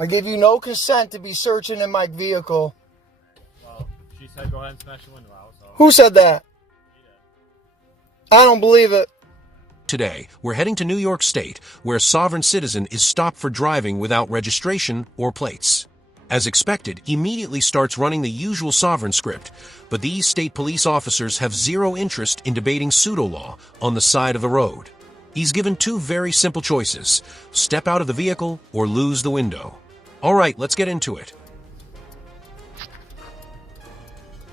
I give you no consent to be searching in my vehicle. Well, she said go ahead and smash the window out, so... Who said that? She did. I don't believe it. Today, we're heading to New York State, where a sovereign citizen is stopped for driving without registration or plates. As expected, he immediately starts running the usual sovereign script, but these state police officers have zero interest in debating pseudo-law on the side of the road. He's given two very simple choices: step out of the vehicle or lose the window. All right, let's get into it.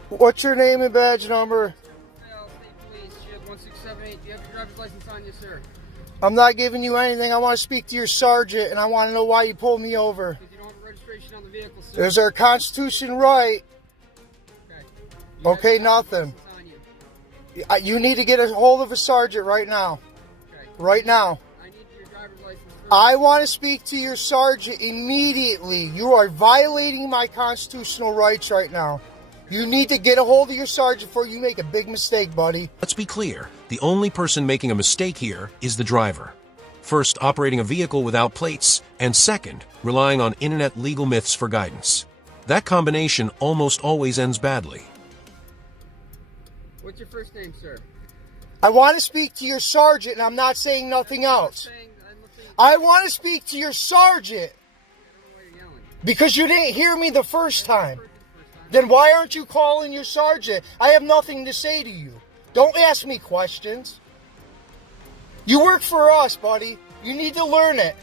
What's your name and badge number? State Police, Ship 1678. Do you have your driver's license on you, sir? I'm not giving you anything. I want to speak to your sergeant, and I want to know why you pulled me over. Because you don't have a registration on the vehicle, sir. Is there a Constitution right? Okay. Okay, nothing. You need to get a hold of a sergeant right now. Okay. Right now. I need your driver's license first. I want to speak to your sergeant immediately. You are violating my constitutional rights right now. You need to get a hold of your sergeant before you make a big mistake, buddy. Let's be clear, the only person making a mistake here is the driver. First, operating a vehicle without plates, and second, relying on internet legal myths for guidance. That combination almost always ends badly. What's your first name, sir? I want to speak to your sergeant, and I'm not saying nothing else. I want to speak to your sergeant because you didn't hear me the first time. Then why aren't you calling your sergeant? I have nothing to say to you. Don't ask me questions. You work for us, buddy. You need to learn it.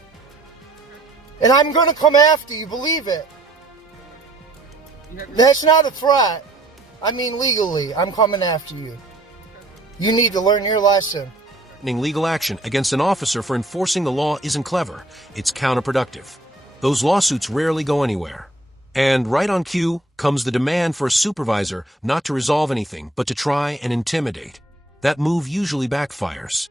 And I'm going to come after you, believe it. That's not a threat. I mean legally, I'm coming after you. You need to learn your lesson. Legal action against an officer for enforcing the law isn't clever. It's counterproductive. Those lawsuits rarely go anywhere. And right on cue comes the demand for a supervisor not to resolve anything, but to try and intimidate. That move usually backfires.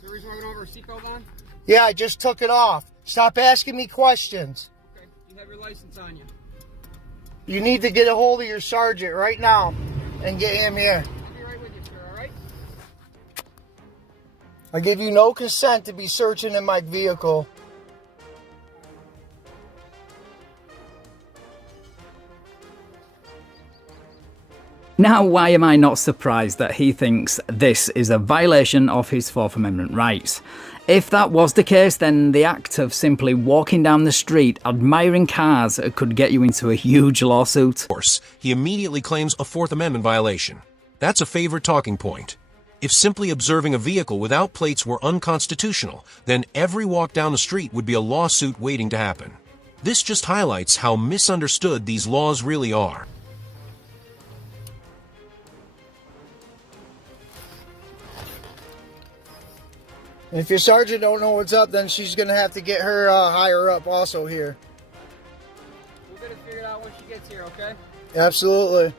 Sir, he's walking over, seatbelt on? Yeah, I just took it off. Stop asking me questions. Okay. You have your license on you. You need to get a hold of your sergeant right now and get him here. I'll be right with you, sir, all right? I give you no consent to be searching in my vehicle. Now, why am I not surprised that he thinks this is a violation of his Fourth Amendment rights? If that was the case, then the act of simply walking down the street admiring cars could get you into a huge lawsuit. Of course, he immediately claims a Fourth Amendment violation. That's a favorite talking point. If simply observing a vehicle without plates were unconstitutional, then every walk down the street would be a lawsuit waiting to happen. This just highlights how misunderstood these laws really are. If your sergeant don't know what's up, then she's going to have to get her higher up also here. We'll get it figured out when she gets here, okay? Absolutely.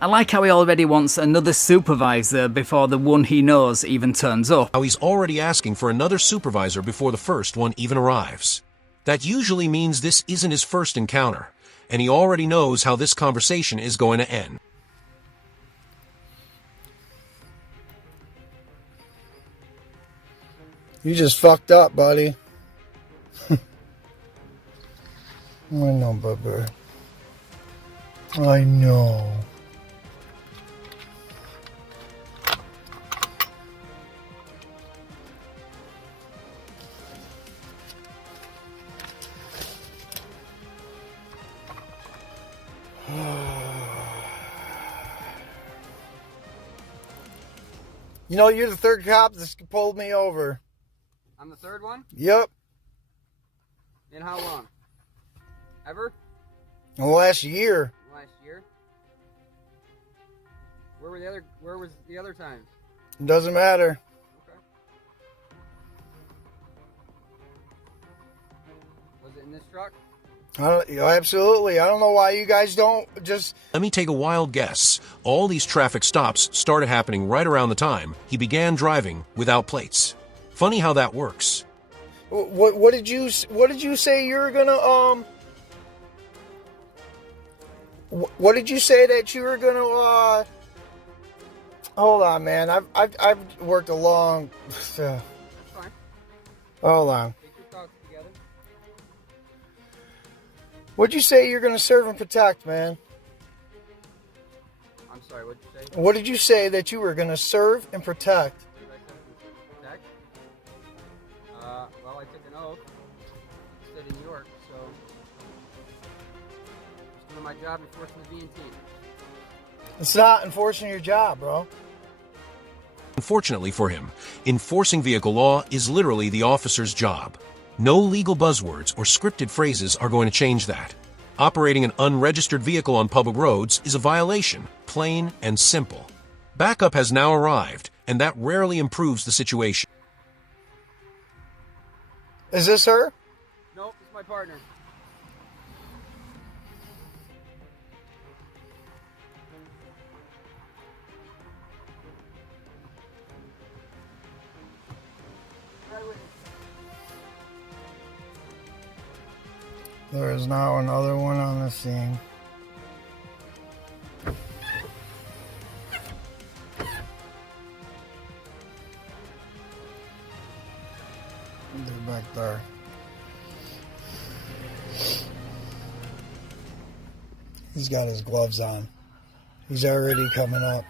I like how he already wants another supervisor before the one he knows even turns up. How he's already asking for another supervisor before the first one even arrives. That usually means this isn't his first encounter, and he already knows how this conversation is going to end. You just fucked up, buddy. I know, Bubba. I know. You know, you're the third cop that's pulled me over. I'm the third one? Yep. In how long? Ever? The last year. Last year? Where was the other times? It doesn't matter. Okay. Was it in this truck? Absolutely. I don't know why you guys don't just... Let me take a wild guess. All these traffic stops started happening right around the time he began driving without plates. Funny how that works. What did you say you were gonna what did you say that you were gonna hold on, man. I've worked a long That's fine. hold on. Get your thoughts together. What'd you say you're going to serve and protect, man? I'm sorry, what'd you say? What did you say that you were going to serve and protect? What did I say? Protect? Well, I took an oath. Stayed in New York, so just doing my job enforcing the V&T. It's not enforcing your job, bro. Unfortunately for him, enforcing vehicle law is literally the officer's job. No legal buzzwords or scripted phrases are going to change that. Operating an unregistered vehicle on public roads is a violation, plain and simple. Backup has now arrived, and that rarely improves the situation. Is this her? Nope, it's my partner. There is now another one on the scene. They're back there. He's got his gloves on. He's already coming up.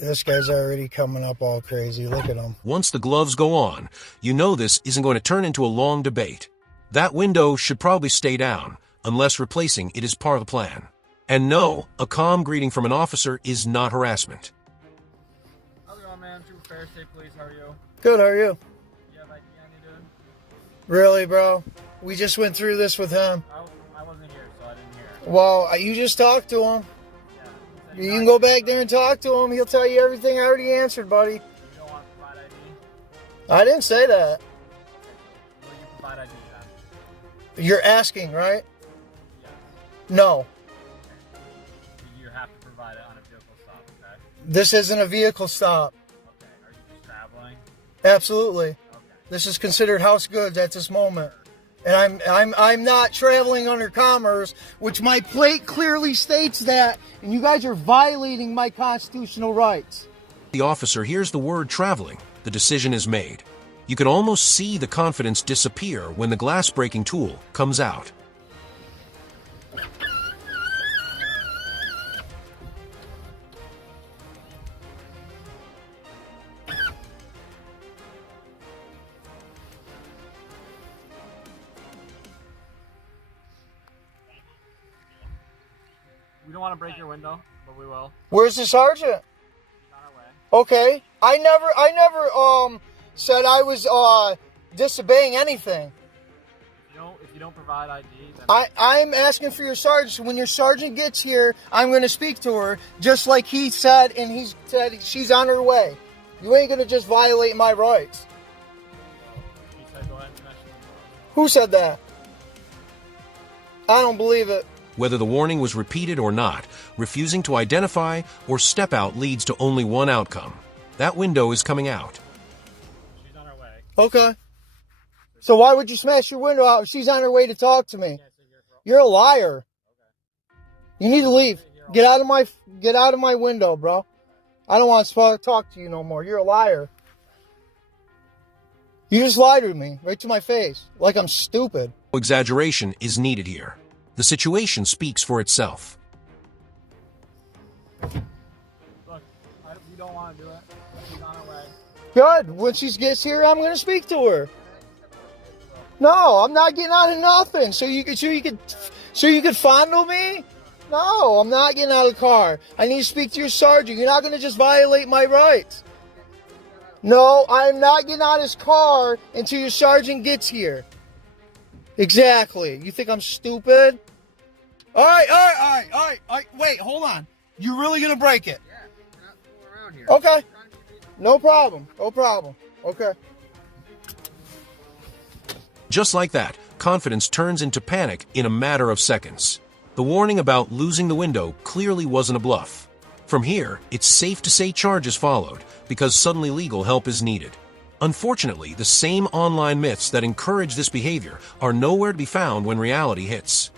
This guy's already coming up all crazy. Look at him. Once the gloves go on, you know this isn't going to turn into a long debate. That window should probably stay down, unless replacing it is part of the plan. And no, a calm greeting from an officer is not harassment. How's it going, man? Trooper Fair State Police, how are you? Good, how are you? You have ID on you, dude? Really, bro? We just went through this with him. I wasn't here, so I didn't hear. Well, you just talked to him. Yeah. You can go back there and talk to him. He'll tell you everything I already answered, buddy. You don't want to provide ID? I didn't say that. Will you provide ID then? You're asking, right? Yes. No. You have to provide it on a vehicle stop, okay? This isn't a vehicle stop. Okay. Are you just traveling? Absolutely. Okay. This is considered house goods at this moment. And I'm not traveling under commerce, which my plate clearly states that, and you guys are violating my constitutional rights. The officer hears the word traveling. The decision is made. You can almost see the confidence disappear when the glass-breaking tool comes out. We don't want to break your window, but we will. Where's the sergeant? He's on our way. Okay. I never said I was disobeying anything. If you don't provide ID, then I'm asking for your sergeant. So when your sergeant gets here, I'm going to speak to her, just like he said, and he said she's on her way. You ain't going to just violate my rights. he said go ahead and smash the window. Who said that? I don't believe it. Whether the warning was repeated or not, refusing to identify or step out leads to only one outcome. That window is coming out. She's on her way. Okay. So why would you smash your window out if she's on her way to talk to me? Can't sit here for You're a liar. You need to leave. Get out of my window, bro. I don't want to talk to you no more. You're a liar. You just lied to me right to my face, like I'm stupid. Exaggeration is needed here. The situation speaks for itself. Look, we don't want to do it. She's on her way. Good. When she gets here, I'm going to speak to her. No, I'm not getting out of nothing. So you could fondle me? No, I'm not getting out of the car. I need to speak to your sergeant. You're not going to just violate my rights. No, I'm not getting out of his car until your sergeant gets here. Exactly. You think I'm stupid? All right. Wait, hold on. You're really going to break it? Yeah, we're not fooling around here. Okay. No problem. Okay. Just like that, confidence turns into panic in a matter of seconds. The warning about losing the window clearly wasn't a bluff. From here, it's safe to say charges followed, because suddenly legal help is needed. Unfortunately, the same online myths that encourage this behavior are nowhere to be found when reality hits.